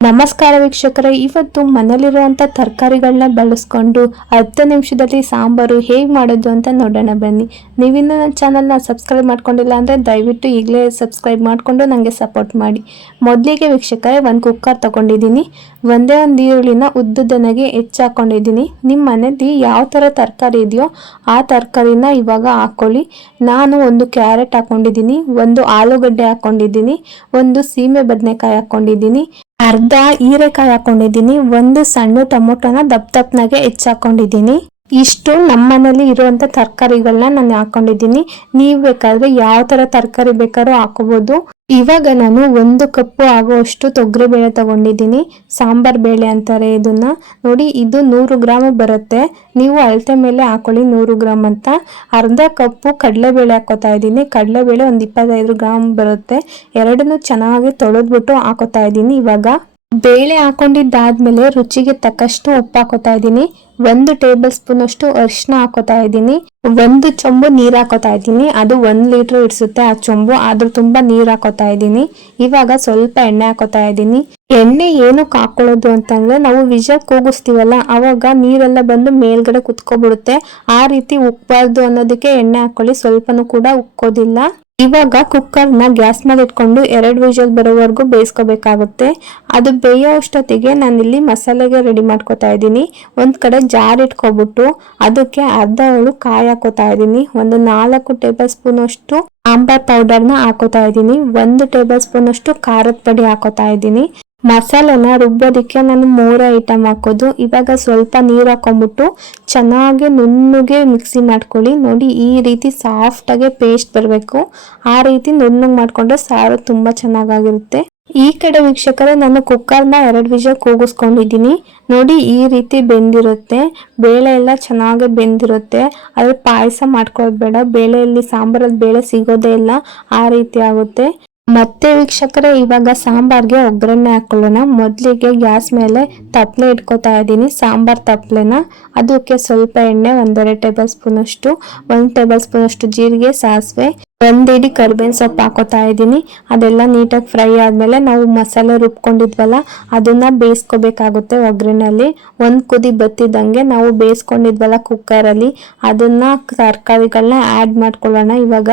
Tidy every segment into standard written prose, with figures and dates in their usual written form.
ನಮಸ್ಕಾರ ವೀಕ್ಷಕರೇ, ಇವತ್ತು ಮನೆಯಲ್ಲಿರುವಂಥ ತರಕಾರಿಗಳನ್ನ ಬಳಸ್ಕೊಂಡು 10 ನಿಮಿಷದಲ್ಲಿ ಸಾಂಬಾರು ಹೇಗೆ ಮಾಡೋದು ಅಂತ ನೋಡೋಣ ಬನ್ನಿ. ನೀವಿನ್ನೂ ನನ್ನ ಚಾನಲ್ನ ಸಬ್ಸ್ಕ್ರೈಬ್ ಮಾಡ್ಕೊಂಡಿಲ್ಲ ಅಂದರೆ ದಯವಿಟ್ಟು ಈಗಲೇ ಸಬ್ಸ್ಕ್ರೈಬ್ ಮಾಡಿಕೊಂಡು ನನಗೆ ಸಪೋರ್ಟ್ ಮಾಡಿ. ಮೊದಲಿಗೆ ವೀಕ್ಷಕರೇ, ಒಂದು ಕುಕ್ಕರ್ ತೊಗೊಂಡಿದ್ದೀನಿ. ಒಂದೇ ಒಂದು ಈರುಳ್ಳಿನ ಉದ್ದುದನಾಗಿ ಹೆಚ್ಚಾಕೊಂಡಿದ್ದೀನಿ. ನಿಮ್ಮ ಮನೆಯಲ್ಲಿ ಯಾವ ಥರ ತರಕಾರಿ ಇದೆಯೋ ಆ ತರಕಾರಿನ ಇವಾಗ ಹಾಕ್ಕೊಳ್ಳಿ. ನಾನು ಒಂದು ಕ್ಯಾರೆಟ್ ಹಾಕ್ಕೊಂಡಿದ್ದೀನಿ, ಒಂದು ಆಲೂಗಡ್ಡೆ ಹಾಕ್ಕೊಂಡಿದ್ದೀನಿ, ಒಂದು ಸೀಮೆ ಬದನೆಕಾಯಿ ಹಾಕ್ಕೊಂಡಿದ್ದೀನಿ, ಅರ್ಧ ಹೀರೆಕಾಯಿ ಹಾಕೊಂಡಿದ್ದೀನಿ, ಒಂದು ಸಣ್ಣ ಟೊಮೊಟೊನ ದಪ್ಪನಾಗೆ ಹೆಚ್ಚಾಕೊಂಡಿದ್ದೀನಿ. ಇಷ್ಟು ನಮ್ಮ ಮನೇಲಿ ಇರುವಂತ ತರಕಾರಿಗಳನ್ನ ನಾನು ಹಾಕೊಂಡಿದ್ದೀನಿ. ನೀವು ಬೇಕಾದ್ರೆ ಯಾವ ತರ ತರಕಾರಿ ಬೇಕಾದ್ರೂ ಹಾಕೋಬಹುದು. ಇವಾಗ ನಾನು 1 ಕಪ್ ಆಗುವಷ್ಟು ತೊಗರಿ ಬೇಳೆ ತಗೊಂಡಿದ್ದೀನಿ. ಸಾಂಬಾರ್ ಬೇಳೆ ಅಂತಾರೆ ಇದನ್ನ. ನೋಡಿ, ಇದು 100 ಗ್ರಾಮ್ ಬರುತ್ತೆ. ನೀವು ಅಳತೆ ಮೇಲೆ ಹಾಕೊಳ್ಳಿ 100 ಗ್ರಾಮ್ ಅಂತ. ಅರ್ಧ ಕಪ್ಪು ಕಡಲೆಬೇಳೆ ಹಾಕೋತಾ ಇದ್ದೀನಿ. ಕಡಲೆಬೇಳೆ ಒಂದು 25 ಗ್ರಾಮ್ ಬರುತ್ತೆ. ಎರಡನ್ನೂ ಚೆನ್ನಾಗಿ ತೊಳೆದ್ಬಿಟ್ಟು ಹಾಕೋತಾ ಇದ್ದೀನಿ. ಇವಾಗ ಬೇಳೆ ಹಾಕೊಂಡಿದ್ದಾದ್ಮೇಲೆ ರುಚಿಗೆ ತಕ್ಕಷ್ಟು ಉಪ್ಪು ಹಾಕೋತಾ ಇದ್ದೀನಿ. 1 ಟೇಬಲ್ ಸ್ಪೂನ್ ಅಷ್ಟು ಅರಿಶಿನ ಹಾಕೋತಾ ಇದ್ದೀನಿ. 1 ಚೊಂಬು ನೀರ್ ಹಾಕೋತಾ ಇದ್ದೀನಿ. ಅದು 1 ಲೀಟರ್ ಇಡ್ಸುತ್ತೆ ಆ ಚೊಂಬು, ಆದ್ರೂ ತುಂಬಾ ನೀರ್ ಹಾಕೋತಾ ಇದ್ದೀನಿ. ಇವಾಗ ಸ್ವಲ್ಪ ಎಣ್ಣೆ ಹಾಕೋತಾ ಇದ್ದೀನಿ. ಎಣ್ಣೆ ಏನಕ್ಕೆ ಹಾಕೊಳ್ಳೋದು ಅಂತಂದ್ರೆ, ನಾವು ವಿಷಲ್ ಕೂಗಿಸ್ತೀವಲ್ಲ ಅವಾಗ ನೀರೆಲ್ಲ ಬಂದು ಮೇಲ್ಗಡೆ ಕುತ್ಕೊಬಿಡುತ್ತೆ. ಆ ರೀತಿ ಉಕ್ಬಾರ್ದು ಅನ್ನೋದಕ್ಕೆ ಎಣ್ಣೆ ಹಾಕೊಳ್ಳಿ. ಸ್ವಲ್ಪನೂ ಕೂಡ ಉಕ್ಕೋದಿಲ್ಲ. ಇವಾಗ ಕುಕ್ಕರ್ನ ಗ್ಯಾಸ್ ಮೇಲೆ ಇಟ್ಕೊಂಡು 2 ವಿಷಲ್ ಬರೋವರೆಗೂ ಬೇಯಿಸ್ಕೋಬೇಕಾಗುತ್ತೆ. ಅದು ಬೇಯೋ ಅಷ್ಟೊತ್ತಿಗೆ ನಾನಿಲ್ಲಿ ಮಸಾಲೆಗೆ ರೆಡಿ ಮಾಡ್ಕೋತಾ ಇದ್ದೀನಿ. ಒಂದ್ ಕಡೆ ಜಾರ್ ಇಟ್ಕೊಬಿಟ್ಟು ಅದಕ್ಕೆ ಅರ್ಧ ಹೋಳು ಕಾಯಿ ಹಾಕೋತಾ ಇದ್ದೀನಿ. ಒಂದು 4 ಟೇಬಲ್ ಸ್ಪೂನ್ ಅಷ್ಟು ಸಾಂಬಾರ್ ಪೌಡರ್ನ ಹಾಕೋತಾ ಇದ್ದೀನಿ. 1 ಟೇಬಲ್ ಸ್ಪೂನ್ ಅಷ್ಟು ಖಾರದ ಪುಡಿ ಹಾಕೋತಾ ಇದ್ದೀನಿ. ಮಸಾಲೆನ ರುಬ್ಬೋದಕ್ಕೆ ನಾನು 3 ಐಟಮ್ ಹಾಕೋದು. ಇವಾಗ ಸ್ವಲ್ಪ ನೀರು ಹಾಕೊಂಡ್ಬಿಟ್ಟು ಚೆನ್ನಾಗಿ ನುಣ್ಣಗೆ ಮಿಕ್ಸಿ ಮಾಡ್ಕೊಳ್ಳಿ. ನೋಡಿ, ಈ ರೀತಿ ಸಾಫ್ಟ್ ಆಗಿ ಪೇಸ್ಟ್ ಬರಬೇಕು. ಆ ರೀತಿ ನುಣ್ಣಗೆ ಮಾಡ್ಕೊಂಡ್ರೆ ಸಾರು ತುಂಬಾ ಚೆನ್ನಾಗಿರುತ್ತೆ. ಈ ಕಡೆ ವೀಕ್ಷಕರೇ, ನಾನು ಕುಕ್ಕರ್ನ 2 ವಿಷಲ್ ಕೂಗಿಸ್ಕೊಂಡಿದ್ದೀನಿ. ನೋಡಿ, ಈ ರೀತಿ ಬೆಂದಿರುತ್ತೆ. ಬೇಳೆ ಎಲ್ಲ ಚೆನ್ನಾಗಿ ಬೆಂದಿರುತ್ತೆ. ಅದು ಪಾಯಸ ಮಾಡ್ಕೊಳ್ಳೋದು ಬೇಡ. ಬೇಳೆಯಲ್ಲಿ ಸಾಂಬಾರಲ್ಲಿ ಬೇಳೆ ಸಿಗೋದೇ ಇಲ್ಲ, ಆ ರೀತಿ ಆಗುತ್ತೆ. ಮತ್ತೆ ವೀಕ್ಷಕರೇ, ಇವಾಗ ಸಾಂಬಾರ್ಗೆ ಒಗ್ಗರಣೆ ಹಾಕೊಳ್ಳೋಣ. ಮೊದಲಿಗೆ ಗ್ಯಾಸ್ ಮೇಲೆ ತಪ್ಪಲೆ ಇಟ್ಕೋತಾ ಇದ್ದೀನಿ, ಸಾಂಬಾರ್ ತಪ್ಪಲೆನ. ಅದಕ್ಕೆ ಸ್ವಲ್ಪ ಎಣ್ಣೆ, 1.5 ಟೇಬಲ್ ಸ್ಪೂನ್ ಅಷ್ಟು, 1 ಟೇಬಲ್ ಸ್ಪೂನ್ ಅಷ್ಟು ಜೀರಿಗೆ, ಸಾಸಿವೆ, 1 ಹಿಡಿ ಕರಿಬೇವಿನ ಸೊಪ್ಪು ಹಾಕೋತಾ ಇದ್ದೀನಿ. ಅದೆಲ್ಲ ನೀಟಾಗಿ ಫ್ರೈ ಆದ್ಮೇಲೆ ನಾವು ಮಸಾಲೆ ರುಬ್ಕೊಂಡಿದ್ವಲ್ಲ ಅದನ್ನ ಬೇಯಿಸ್ಕೋಬೇಕಾಗುತ್ತೆ. ಒಗ್ಗರಣೆಯಲ್ಲಿ 1 ಕುದಿ ಬತ್ತಿದಂಗೆ ನಾವು ಬೇಯಿಸ್ಕೊಂಡಿದ್ವಲ್ಲ ಕುಕ್ಕರಲ್ಲಿ, ಅದನ್ನ ತರಕಾರಿಗಳನ್ನ ಆಡ್ ಮಾಡ್ಕೊಳ್ಳೋಣ. ಇವಾಗ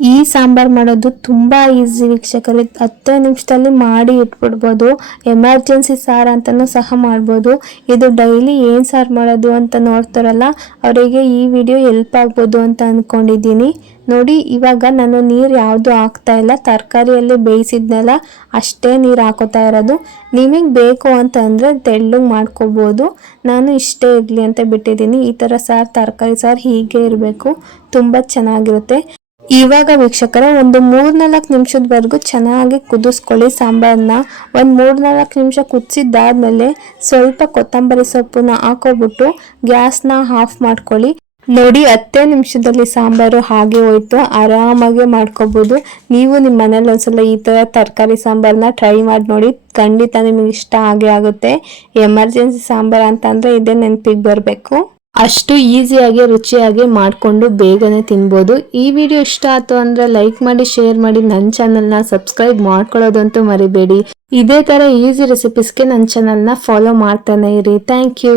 ಈ ಸಾಂಬಾರ್ ಮಾಡೋದು ತುಂಬಾ ಈಸಿ ವೀಕ್ಷಕರೇ. 10 ನಿಮಿಷದಲ್ಲಿ ಮಾಡಿ ಇಟ್ಬಿಡ್ಬೋದು. ಎಮರ್ಜೆನ್ಸಿ ಸಾರು ಅಂತಾನೂ ಸಹ ಮಾಡ್ಬೋದು. ಇದು ಡೈಲಿ ಏನ್ ಸಾರು ಮಾಡೋದು ಅಂತ ನೋಡ್ತಾರಲ್ಲ ಅವರಿಗೆ ಈ ವಿಡಿಯೋ ಹೆಲ್ಪ್ ಆಗ್ಬೋದು ಅಂತ ಅನ್ಕೊಂಡಿದ್ದೀನಿ. ನೋಡಿ, ಇವಾಗ ನಾನು ನೀರು ಯಾವುದು ಹಾಕ್ತಾ ಇಲ್ಲ. ತರಕಾರಿಯಲ್ಲಿ ಬೇಯಿಸಿದ್ನೆಲ್ಲ ಅಷ್ಟೇ ನೀರು ಹಾಕೋತಾ ಇರೋದು. ನಿಮಗೆ ಬೇಕು ಅಂತಂದರೆ ತೆಳ್ಳಗೆ ಮಾಡ್ಕೋಬೋದು. ನಾನು ಇಷ್ಟೇ ಇರಲಿ ಅಂತ ಬಿಟ್ಟಿದ್ದೀನಿ. ಈ ಥರ ಸಾರು, ತರಕಾರಿ ಸಾರು ಹೀಗೆ ಇರಬೇಕು, ತುಂಬ ಚೆನ್ನಾಗಿರುತ್ತೆ. ಇವಾಗ ವೀಕ್ಷಕರೇ, ಒಂದು 3-4 ನಿಮಿಷದವರೆಗೂ ಚೆನ್ನಾಗಿ ಕುದಿಸ್ಕೊಳ್ಳಿ ಸಾಂಬಾರನ್ನ. ಒಂದು 3-4 ನಿಮಿಷ ಕುದಿಸಿದ್ದಾದ್ಮೇಲೆ ಸ್ವಲ್ಪ ಕೊತ್ತಂಬರಿ ಸೊಪ್ಪನ್ನ ಹಾಕೋಬಿಟ್ಟು ಗ್ಯಾಸ್ನ ಆಫ್ ಮಾಡ್ಕೊಳ್ಳಿ. ನೋಡಿ, 10 ನಿಮಿಷದಲ್ಲಿ ಸಾಂಬಾರು ಹಾಗೆ ಹೋಯ್ತು. ಆರಾಮಾಗಿ ಮಾಡ್ಕೋಬಹುದು. ನೀವು ನಿಮ್ಮ ಮನೇಲಿ ಒಂದ್ಸಲ ಈ ತರ ತರಕಾರಿ ಸಾಂಬಾರನ್ನ ಟ್ರೈ ಮಾಡಿ ನೋಡಿ. ಖಂಡಿತ ನಿಮಗೆ ಇಷ್ಟ ಆಗೇ ಆಗುತ್ತೆ. ಎಮರ್ಜೆನ್ಸಿ ಸಾಂಬಾರ್ ಅಂತಂದ್ರೆ ಇದೇ ನೆನಪಿಗೆ ಬರಬೇಕು. ಅಷ್ಟು ಈಸಿಯಾಗಿ ರುಚಿಯಾಗಿ ಮಾಡಿಕೊಂಡು ಬೇಗನೆ ತಿನ್ಬೋದು. ಈ ವಿಡಿಯೋ ಇಷ್ಟ ಆಯ್ತು ಅಂದ್ರೆ ಲೈಕ್ ಮಾಡಿ, ಶೇರ್ ಮಾಡಿ, ನನ್ನ ಚಾನಲ್ನ ಸಬ್ಸ್ಕ್ರೈಬ್ ಮಾಡ್ಕೊಳ್ಳೋದಂತೂ ಮರಿಬೇಡಿ. ಇದೇ ತರ ಈಸಿ ರೆಸಿಪೀಸ್ಗೆ ನನ್ನ ಚಾನಲ್ನ ಫಾಲೋ ಮಾಡ್ತಾನೆ ಇರಿ. Thank you.